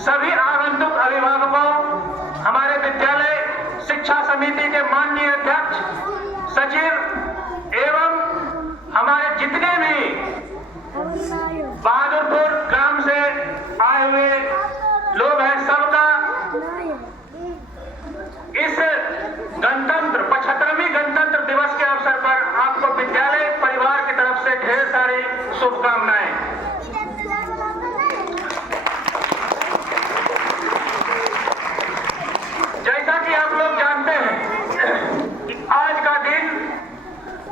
सभी आगंतुक अभिभावकों, हमारे विद्यालय शिक्षा समिति के माननीय अध्यक्ष, सचिव एवं हमारे जितने भी बहादुरपुर ग्राम से आए हुए लोग हैं, सबका इस गणतंत्र 75वीं गणतंत्र दिवस के अवसर पर आपको विद्यालय परिवार की तरफ से ढेर सारी शुभकामनाएं। जैसा कि आप लोग जानते हैं कि आज का दिन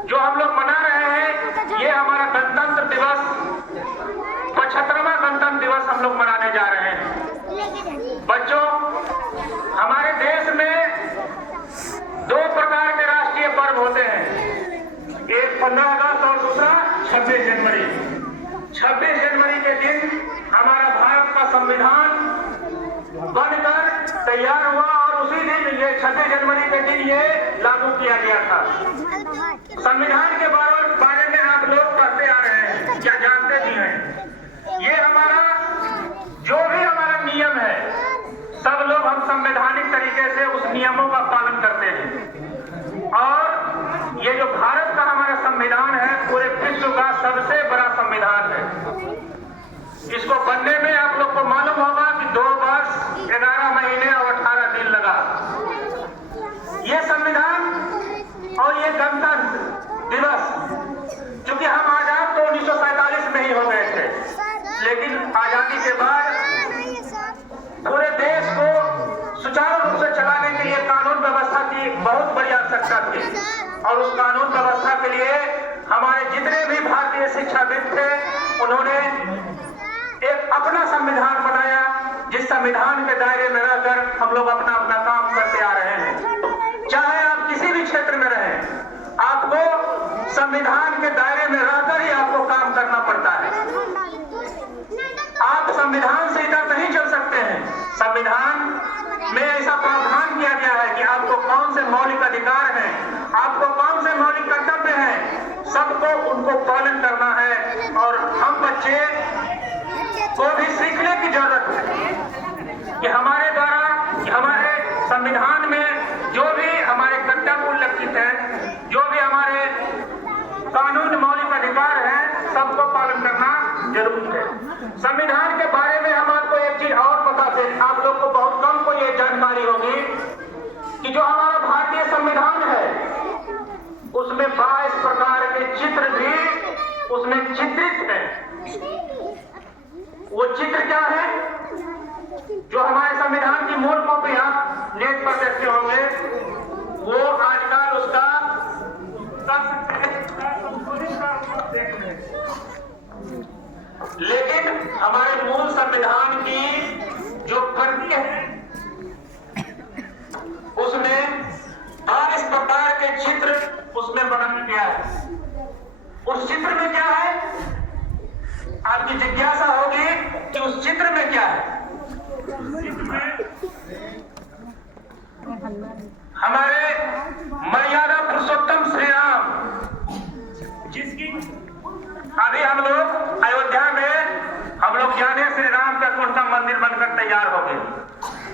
जो हम लोग मना रहे हैं, ये हमारा गणतंत्र दिवस 75वां गणतंत्र दिवस हम लोग मनाने जा रहे हैं। बच्चों, हमारे देश में 2 प्रकार के राष्ट्रीय पर्व होते हैं, एक 15 अगस्त और दूसरा 26 जनवरी। 26 जनवरी के दिन हमारा भारत का संविधान बनकर तैयार हुआ और उसी दिन ये 26 जनवरी के दिन ये लागू किया गया था। संविधान के बारे में आप लोग पढ़ते आ रहे हैं या जानते भी हैं। ये हमारा जो भी हमारा नियम है, सब लोग हम संवैधानिक तरीके से उस नियमों का पालन करते हैं। और ये जो भारत का हमारा संविधान है, पूरे विश्व का सबसे बड़ा संविधान है। इसको बनने में आप लोग को मालूम होगा कि 2 वर्ष 11 महीने और 18 दिन लगा। ये संविधान और ये गणतंत्र दिवस, क्योंकि हम आजाद तो 1947 में ही हो गए थे, लेकिन आजादी के बाद पूरे देश को सुचारू रूप से चलाने के लिए कानून व्यवस्था की बहुत बड़ी आवश्यकता थी। और उस कानून व्यवस्था के लिए हमारे जितने भी भारतीय शिक्षाविद थे, उन्होंने एक अपना संविधान बनाया, जिस संविधान के दायरे में रहकर हम लोग अपना अपना काम करते आ रहे हैं। चाहे आप किसी भी क्षेत्र में रहें, आपको संविधान के दायरे में रहकर ही आपको काम करना पड़ता है। आप संविधान से इधर नहीं चल सकते हैं। संविधान में ऐसा प्रावधान किया गया है कि आपको कौन से मौलिक अधिकार हैं, आपको कौन से मौलिक कर्तव्य हैं, सबको उनको पालन करना है। और हम बच्चे को भी सीखने की जरूरत है कि हमारे द्वारा, हमारे संविधान में जो भी हमारे कर्तव्य उल्लिखित हैं, जो भी हमारे कानून मौलिक अधिकार हैं, सबको पालन करना जरूरी है। संविधान के बारे में हम आपको एक चीज और बताते हैं, आप लोग को बहुत कम को ये जानकारी होगी कि जो हमारा भारतीय संविधान है, उसमें 22 प्रकार के चित्र भी उसमें चित्रित है। वो चित्र क्या है? जो हमारे संविधान की मूल कॉपी आप नेट पर देखते होंगे, वो आजकल उसका लेकिन हमारे मूल संविधान की जो प्रति है, उसमें 22 प्रकार के चित्र उसमें बनाया गया है। उस चित्र में क्या है? आपकी जिज्ञासा होगी कि उस चित्र में क्या है। चित्र में हमारे मर्यादा पुरुषोत्तम श्री राम, जिसकी अभी हम लोग अयोध्या में हम लोग जाने श्री राम का कौन सा मंदिर बनकर तैयार हो गए।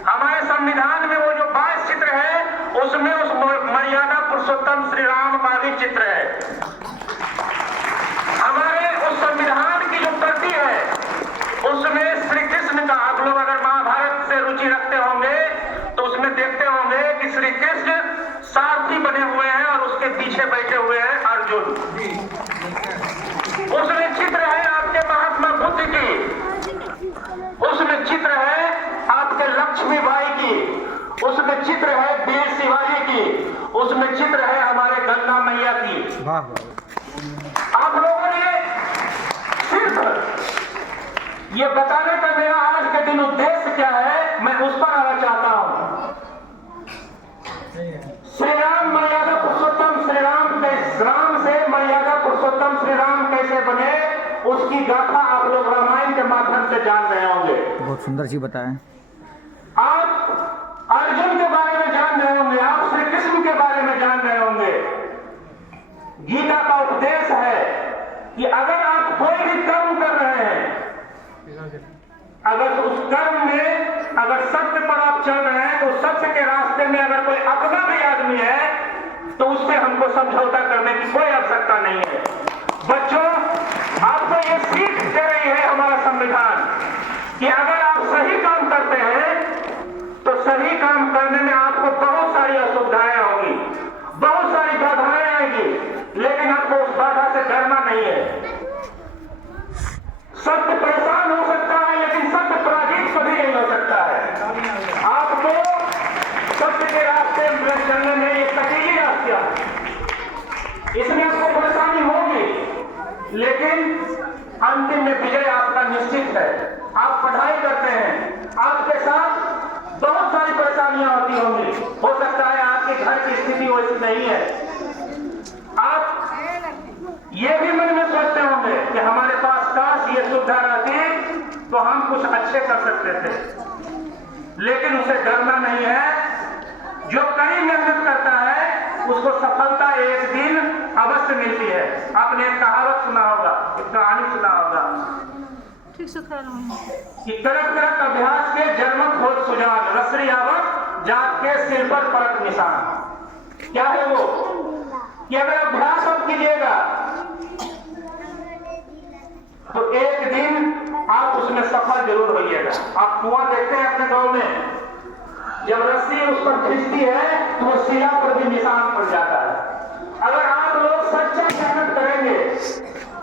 हमारे संविधान में वो जो 22 चित्र है, उसमें उस मर्यादा पुरुषोत्तम श्री राम का भी चित्र है। हमारे उस संविधान की जो प्रति है, उसमें श्री कृष्ण का, आप लोग अगर महाभारत से रुचि रखते होंगे तो उसमें देखते होंगे कि श्री कृष्ण सारथी बने हुए हैं और उसके पीछे बैठे हुए हैं अर्जुन। उसमें चित्र है आपके महात्मा बुद्ध की, उसमें चित्र है आपके लक्ष्मीबाई की, उसमें चित्र है वीर शिवाजी की, उसमें चित्र है हमारे गंगा मैया की। आप लोगों ने सिर्फ ये बताने का मेरा आज के दिन उद्देश्य क्या है, मैं उस पर आना चाहता हूं। श्री राम मर्यादा पुरुषोत्तम श्री राम से मर्यादा पुरुषोत्तम श्री राम कैसे बने, उसकी गाथा आप लोग रामायण के माध्यम से जान रहे होंगे। बहुत सुंदर सी बताएं। आप अर्जुन के बारे में जान रहे होंगे, आप श्री कृष्ण के बारे में जान रहे होंगे। गीता का उपदेश है कि अगर आप कोई भी कर्म कर रहे हैं, अगर उस कर्म में अगर सत्य पर आप चल रहे हैं तो सत्य के रास्ते में अगर कोई अपना भी आदमी है तो उससे हमको समझौता करने की कोई आवश्यकता नहीं है। बच्चों, आपको ये सीख दे रही है हमारा संविधान कि अगर आप सही काम करते हैं तो सही काम करने में आपको बहुत सारी असुविधाएं होंगी, बहुत सारी बाधाएं आएंगी, लेकिन आपको उस बाधा से डरना नहीं है। सत्य परेशान हो सकता है लेकिन सत्य पराजित कभी नहीं हो सकता है। आपको सत्य के रास्ते में चलने में एक तकीली रास्ता है, इसमें आपको परेशानी होगी लेकिन अंतिम में विजय आपका निश्चित है। आप पढ़ाई करते हैं, आपके साथ बहुत सारी परेशानियां होती होंगी, हो सकता है आपके घर की स्थिति वैसी नहीं है। आप ये भी मन में सोचते होंगे कि हमारे पास काश ये सुविधा रहती तो हम कुछ अच्छे कर सकते थे, लेकिन उसे डरना नहीं है। जो कड़ी मेहनत करता है उसको सफलता एक दिन अवश्य मिलती है। आपने एक कहावत सुना होगा, एक कहानी सुना होगा कि करत करत अभ्यास के जन्मत होत सुजान, रसरी आवत जात के सिर पर परत निशान। क्या है वो कि अगर अभ्यास आप कीजिएगा तो एक दिन आप उसमें सफल जरूर होइएगा। आप कुआं देखते हैं अपने गांव में, जब रस्सी उस पर खींचती है तो वो शिला पर भी निशान पड़ जाता है। अगर आप लोग सच्चा मेहनत करेंगे,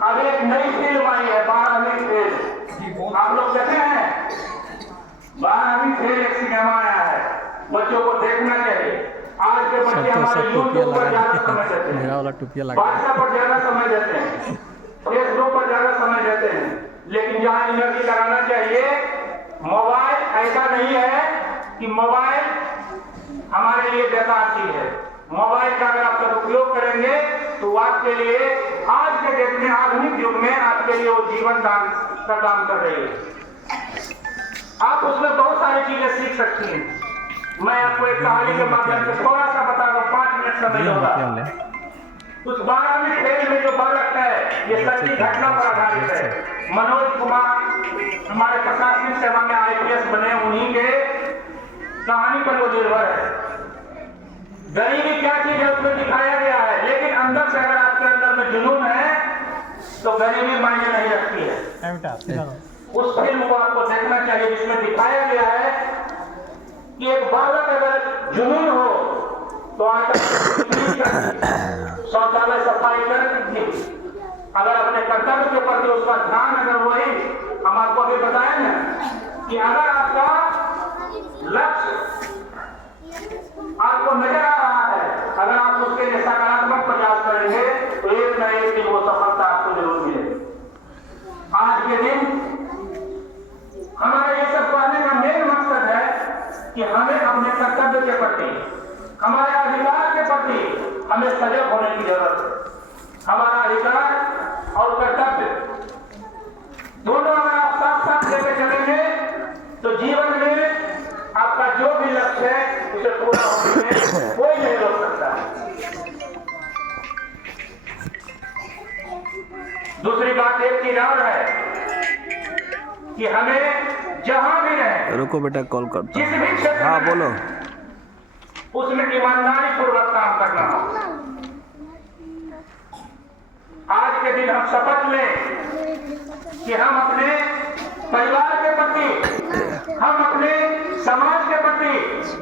अब एक नई फिल्म आई है 12वीं फेल, आप लोग देखे हैं 12वीं फेल, एक सिनेमा आया है, बच्चों को देखना चाहिए। आज के बच्चे हमारे यूट्यूब पर ज्यादा समय देते हैं, व्हाट्सएप पर ज्यादा समय देते हैं, फेसबुक पर ज्यादा समय देते हैं, लेकिन जहां एनर्जी लगाना चाहिए मोबाइल, ऐसा नहीं है कि मोबाइल हमारे लिए बेकार चीज है। मोबाइल का अगर आप सदुपयोग करेंगे तो आपके लिए आज के डेट में, आधुनिक युग में आपके लिए वो जीवन दान का काम कर रही है। आप उसमें बहुत सारी चीजें सीख सकती हैं। मैं आपको एक कहानी के माध्यम से थोड़ा सा बता रहा हूँ, 5 मिनट समय होगा। उस 12वीं फेल में जो बालक है, ये सच्ची घटना पर आधारित है। मनोज कुमार हमारे प्रशासनिक सेवा में IPS बने, उन्हीं के कहानी पर वो निर्भर है। गरीबी क्या चीज है उसमें दिखाया गया है, लेकिन अंदर से अगर आपके अंदर में जुनून है तो गरीबी मायने नहीं रखती है। उस फिल्म को आपको देखना चाहिए जिसमें दिखाया गया है कि एक बालक अगर जुनून हो तो शौचालय सफाई कर, अगर अपने कर्तव्य के प्रति उसका ध्यान अगर वही, हम आपको अभी बताएं ना कि अगर आपका लक्ष्य आपको नजर आ रहा है, अगर आप उसके लिए सकारात्मक प्रयास करेंगे तो एक न एक दिन वो सफलता आपको जरूर मिलेगी। आज के दिन हमारा ये सब कहने का मेन मकसद है कि हमें अपने कर्तव्य के प्रति, हमारे अधिकार के प्रति हमें सजग होने की जरूरत है। हमारा अधिकार और कर्तव्य दोनों अगर आप साथ साथ लेकर चलेंगे तो जीवन में आपका जो भी लक्ष्य है उसे पूरा होने में कोई नहीं रोक सकता। दूसरी बात एक चीज और है कि हमें जहां भी रहे, रुको बेटा कॉल करता जिस भी क्षेत्र, हाँ बोलो, उसमें ईमानदारी पूर्वक काम करना हो। आज के दिन हम शपथ लें कि हम अपने परिवार के प्रति, हम अपने समाज के प्रति,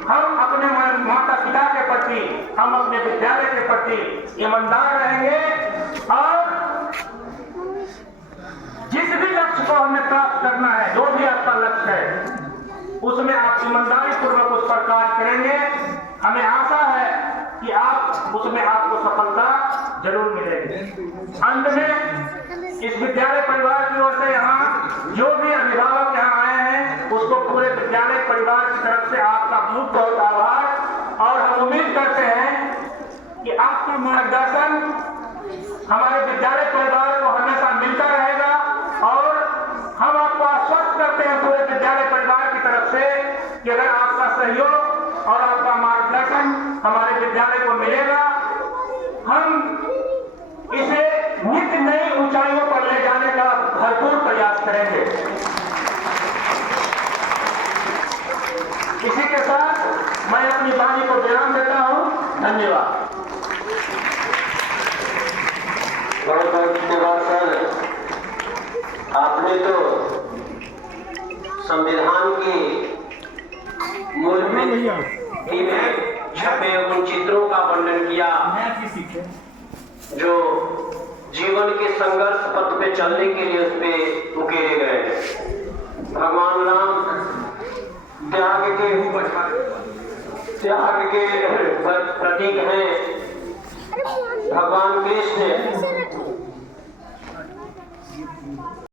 हम अपने माता पिता के प्रति, हम अपने विद्यालय के प्रति ईमानदार रहेंगे और जिस भी लक्ष्य को हमें प्राप्त करना है, जो भी आपका लक्ष्य है, उसमें आप ईमानदारी पूर्वक उस पर कार्य करेंगे। हमें आशा है कि आप उसमें आपको सफलता जरूर मिलेगी। अंत में इस विद्यालय परिवार की ओर से यहाँ जो भी अभिभावक यहाँ आए हैं उसको पूरे विद्यालय परिवार की तरफ से आपका बहुत बहुत आभार, और हम उम्मीद करते हैं कि आपका मार्गदर्शन हमारे विद्यालय परिवार को हमेशा मिलता रहेगा, और हम आपको आश्वस्त करते हैं पूरे विद्यालय परिवार की तरफ से कि अगर आपका सहयोग और आपका मार्गदर्शन हमारे विद्यालय को मिलेगा, हम इसे नित्य नई ऊंचाइयों पर ले जाने का भरपूर प्रयास करेंगे। इसी के साथ मैं अपनी वाणी को विराम देता हूं। धन्यवाद। बहुत बहुत धन्यवाद सर। आपने तो संविधान की मूल में छपे उन चित्रों का वर्णन किया जो जीवन के संघर्ष पथ पे चलने के लिए उस पे उकेरे गए। भगवान राम त्याग के प्रतीक हैं। भगवान कृष्ण